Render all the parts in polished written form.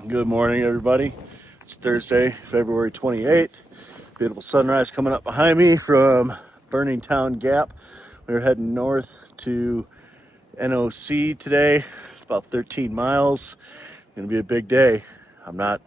Good morning, everybody. It's Thursday, February 28th. Beautiful sunrise coming up behind me from Burningtown Gap. We're heading north to NOC today. It's about 13 miles. It's going to be a big day. I'm not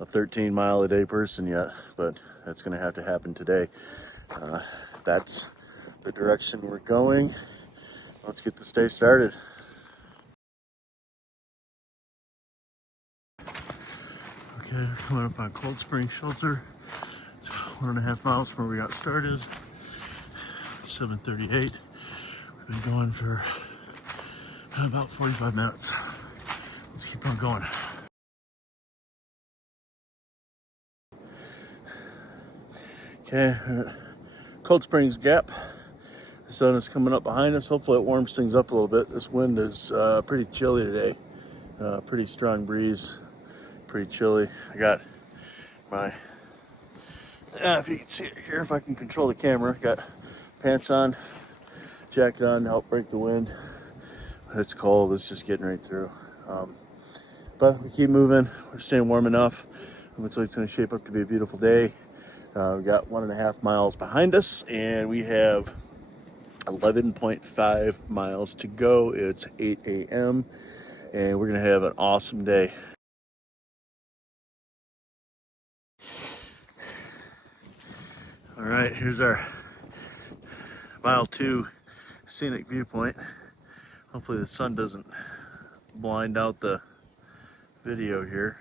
a 13-mile-a-day person yet, but that's going to have to happen today. That's the direction we're going. Let's get this day started. Okay, coming up on Cold Spring Shelter. It's 1.5 miles from where we got started. 7:38. We've been going for about 45 minutes. Let's keep on going. Okay, Cold Springs Gap. The sun is coming up behind us. Hopefully it warms things up a little bit. This wind is pretty chilly today. Pretty strong breeze. Pretty chilly. I got my, if you can see it here, if I can control the camera, got pants on, jacket on to help break the wind. It's cold, it's just getting right through. But we keep moving, we're staying warm enough. It looks like it's gonna shape up to be a beautiful day. We got 1.5 miles behind us and we have 11.5 miles to go. It's 8 a.m. and we're gonna have an awesome day. All right, here's our mile 2 scenic viewpoint. Hopefully the sun doesn't blind out the video here.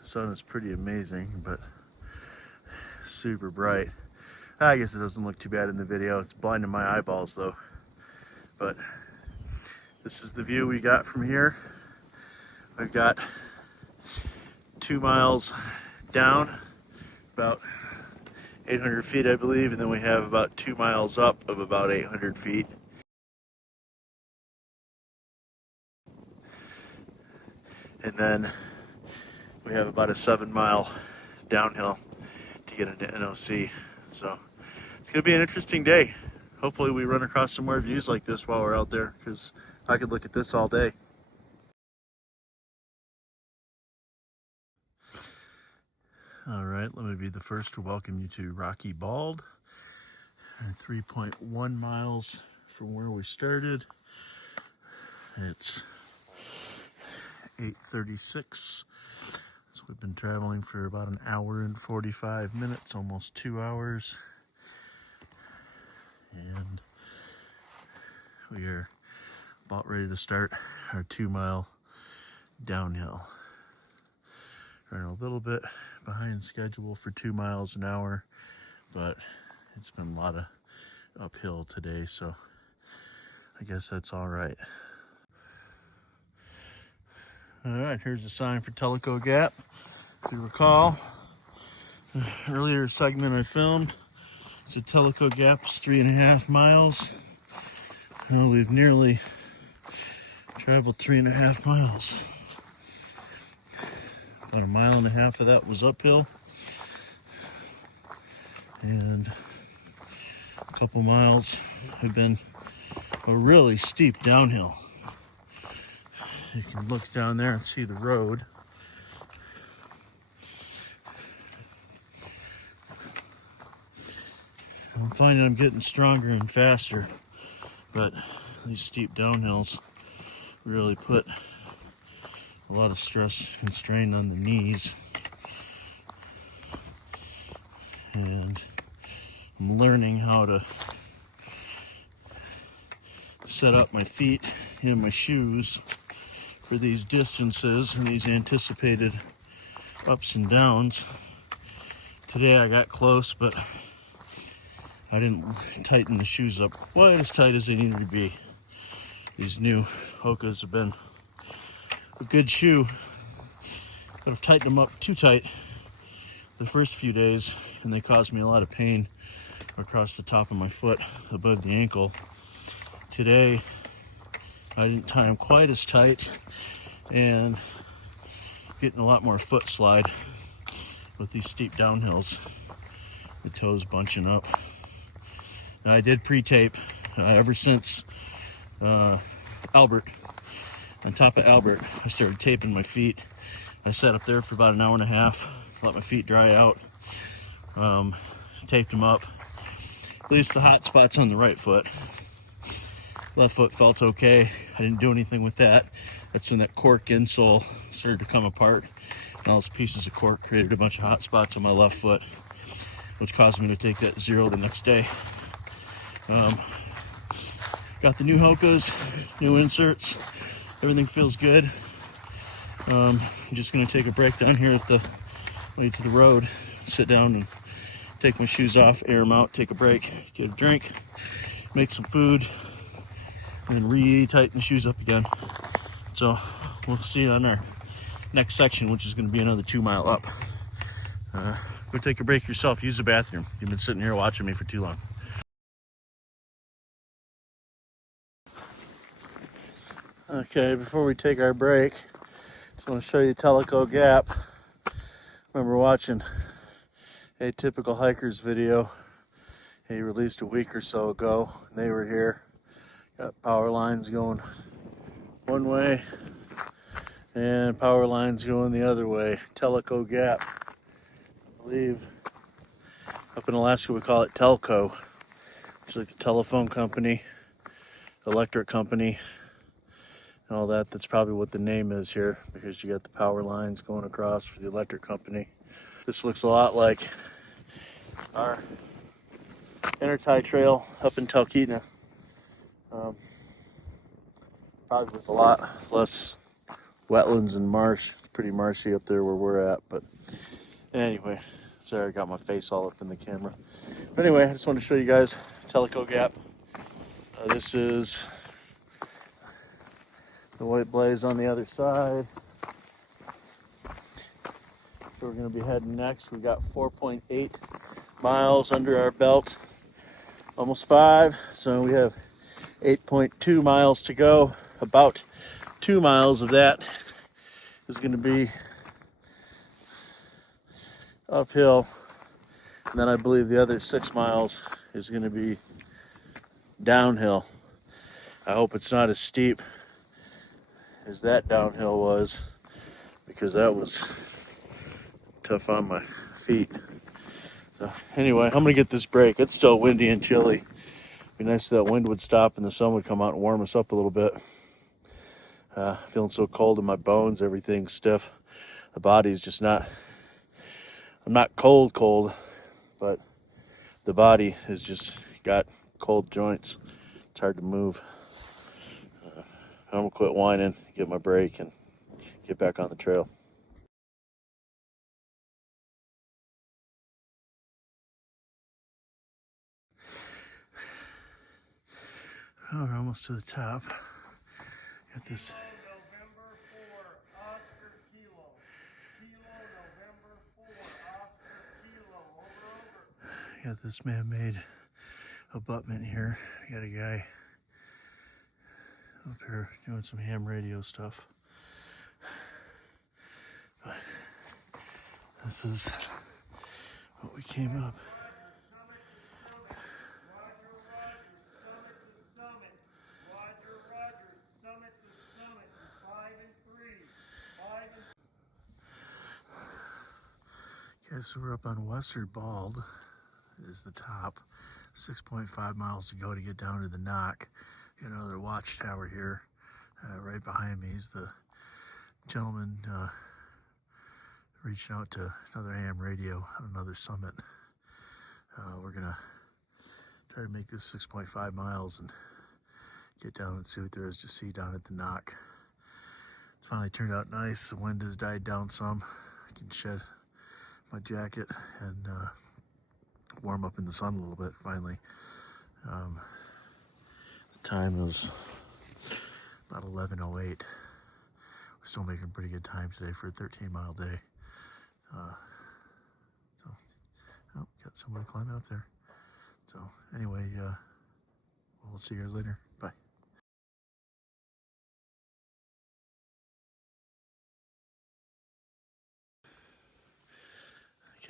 The sun is pretty amazing, but super bright. I guess it doesn't look too bad in the video. It's blinding my eyeballs though. But this is the view we got from here. We've got 2 miles down, about 800 feet, I believe, and then we have about 2 miles up of about 800 feet. And then we have about a 7-mile downhill to get into NOC. So it's gonna be an interesting day. Hopefully we run across some more views like this while we're out there, because I could look at this all day. All right, let me be the first to welcome you to Rocky Bald. 3.1 miles from where we started. It's 8:36. So we've been traveling for about 1 hour and 45 minutes, almost 2 hours. And we are about ready to start our 2-mile downhill. Running a little bit behind schedule for 2 miles an hour, but it's been a lot of uphill today, so I guess that's all right. All right, here's a sign for Nantahala Gap. If you recall, the earlier segment I filmed, it's a Nantahala Gap, is 3.5 miles. Well, we've nearly traveled 3.5 miles. About 1.5 miles of that was uphill, and a couple miles have been a really steep downhill. You can look down there and see the road. I'm finding I'm getting stronger and faster, but these steep downhills really put a lot of stress and strain on the knees. And I'm learning how to set up my feet in my shoes for these distances and these anticipated ups and downs. Today I got close, but I didn't tighten the shoes up quite as tight as they needed to be. These new Hokas have been a good shoe, but I've tightened them up too tight the first few days, and they caused me a lot of pain across the top of my foot above the ankle. Today I didn't tie them quite as tight and getting a lot more foot slide with these steep downhills, the toes bunching up. I did pre-tape ever since Albert. on top of Albert, I started taping my feet. I sat up there for about an hour and a half, let my feet dry out, taped them up. At least the hot spots on the right foot. Left foot felt okay. I didn't do anything with that. That's when that cork insole started to come apart. And all those pieces of cork created a bunch of hot spots on my left foot, which caused me to take that Zero the next day. Got the new Hokas, new inserts. Everything feels good. I'm just gonna take a break down here at the way to the road, sit down and take my shoes off, air them out, take a break, get a drink, make some food, and then re-tighten the shoes up again. So we'll see you on our next section, which is going to be another 2 mile up. Go take a break yourself, use the bathroom. You've been sitting here watching me for too long. Okay, before we take our break, just want to show you Nantahala Gap. Remember watching a typical hiker's video he released a week or so ago. They were here. Got power lines going one way and power lines going the other way. Nantahala Gap. I believe up in Alaska we call it telco. It's like the telephone company, electric company, and all that. That's probably what the name is here, because you got the power lines going across for the electric company. This looks a lot like our Intertie Trail up in Talkeetna. Probably with a lot less wetlands and marsh. It's pretty marshy up there where we're at, but anyway, sorry I got my face all up in the camera. But anyway, I just wanted to show you guys Nantahala Gap. This is the White Blaze on the other side. So we're going to be heading next. We got 4.8 miles under our belt, almost 5. So we have 8.2 miles to go. About 2 miles of that is going to be uphill. And then I believe the other 6 miles is going to be downhill. I hope it's not as steep as that downhill was, because that was tough on my feet. So anyway, I'm gonna get this break. It's still windy and chilly. It'd be nice if that wind would stop and the sun would come out and warm us up a little bit. Feeling so cold in my bones, everything's stiff. The body's just not, I'm not cold, but the body has just got cold joints. It's hard to move. I'm gonna quit whining, get my break, and get back on the trail. Oh, we're almost to the top. Got this. November 4, Oscar Kilo. Kilo November 4, Oscar Kilo. Over. Got this man-made abutment here. Got a guy up here doing some ham radio stuff. But this is what we came up. Okay, so we're up on Western Bald is the top. 6.5 miles to go to get down to the NOC. Got another watchtower here. Right behind me is the gentleman reaching out to another AM radio on another summit. We're gonna try to make this 6.5 miles and get down and see what there is to see down at the NOC. It's finally turned out nice. The wind has died down some. I can shed my jacket and warm up in the sun a little bit finally. The time was about 11:08. We're still making pretty good time today for a 13-mile day. So, oh, got someone climbing up there. So anyway, we'll see you guys later. Bye.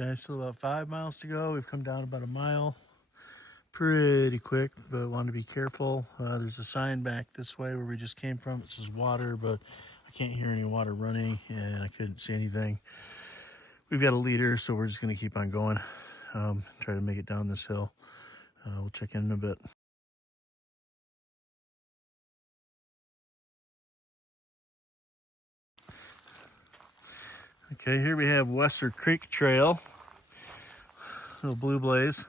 Okay, still about 5 miles to go. We've come down about a mile. pretty quick, but want to be careful. There's a sign back this way where we just came from. It says water, but I can't hear any water running, and I couldn't see anything. We've got a leader, so we're just going to keep on going. Try to make it down this hill. We'll check in a bit. Okay, here we have Wester Creek Trail. Little Blue Blaze.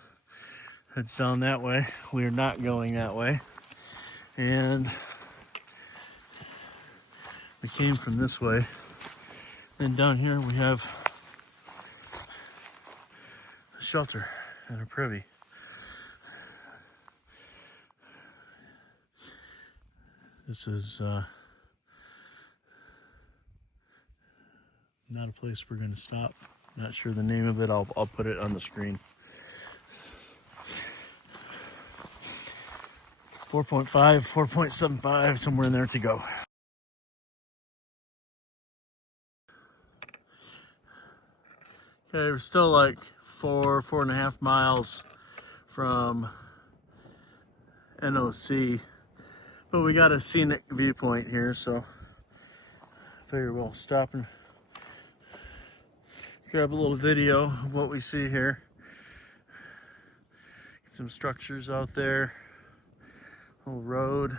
It's down that way. We are not going that way. And we came from this way. Then down here we have a shelter and a privy. This is not a place we're going to stop. Not sure the name of it. I'll put it on the screen. 4.5, 4.75, somewhere in there to go. Okay, we're still like 4.5 miles from NOC, but we got a scenic viewpoint here, so I figure we'll stop and grab a little video of what we see here. Get some structures out there, little road,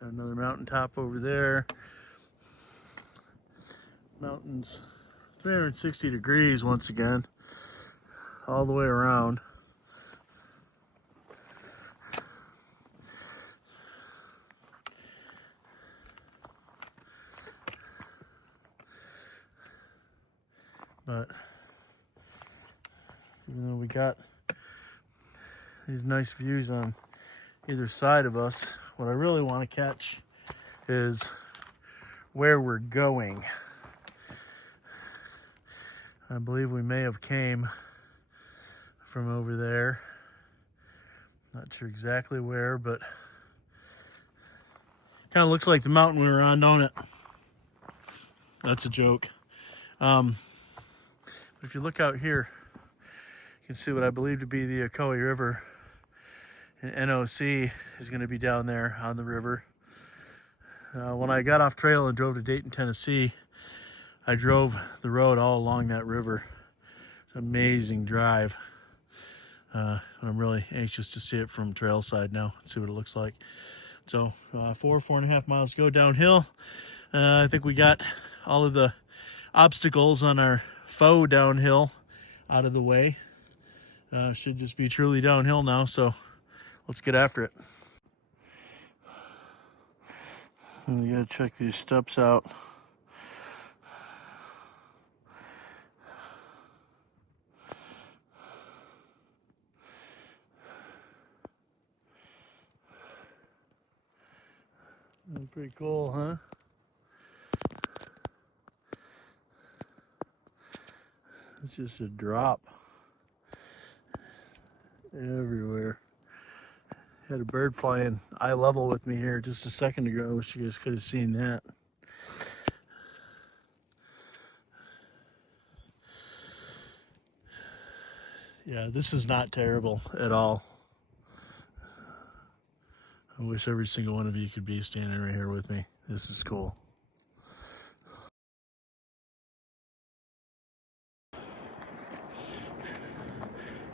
got another mountaintop over there. Mountains 360 degrees once again, all the way around. But even though we got these nice views on either side of us, what I really want to catch is where we're going. I believe we may have came from over there. Not sure exactly where, but kind of looks like the mountain we were on, don't it? That's a joke. But if you look out here, you can see what I believe to be the Ocoee River. And NOC is going to be down there on the river. When I got off trail and drove to Dayton, Tennessee, I drove the road all along that river. It's an amazing drive. I'm really anxious to see it from trail side now and see what it looks like. So 4.5 miles to go downhill. I think we got all of the obstacles on our faux downhill out of the way. Should just be truly downhill now, so let's get after it. We gotta check these steps out. Pretty cool, huh? It's just a drop everywhere. Had a bird flying eye level with me here just a second ago. I wish you guys could have seen that. Yeah, this is not terrible at all. I wish every single one of you could be standing right here with me. This is cool.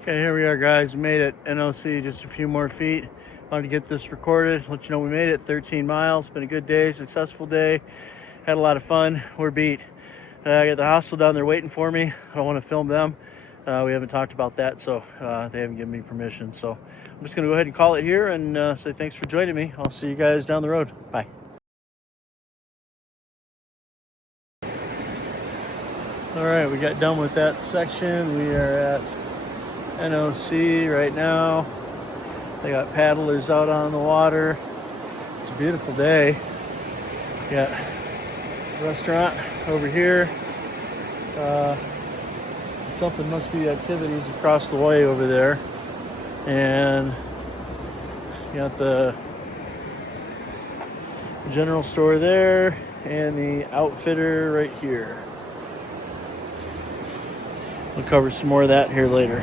Okay, here we are, guys. We made it. NOC, just a few more feet. Wanted to get this recorded, let you know we made it. 13 miles. Been a good day, successful day. Had a lot of fun. We're beat. I got the hostel down there waiting for me. I don't want to film them. We haven't talked about that, so they haven't given me permission. So I'm just going to go ahead and call it here and say thanks for joining me. I'll see you guys down the road. Bye. All right, we got done with that section. We are at NOC right now. They got paddlers out on the water. It's a beautiful day. We got a restaurant over here. Something must be activities across the way over there. And you got the general store there and the outfitter right here. We'll cover some more of that here later.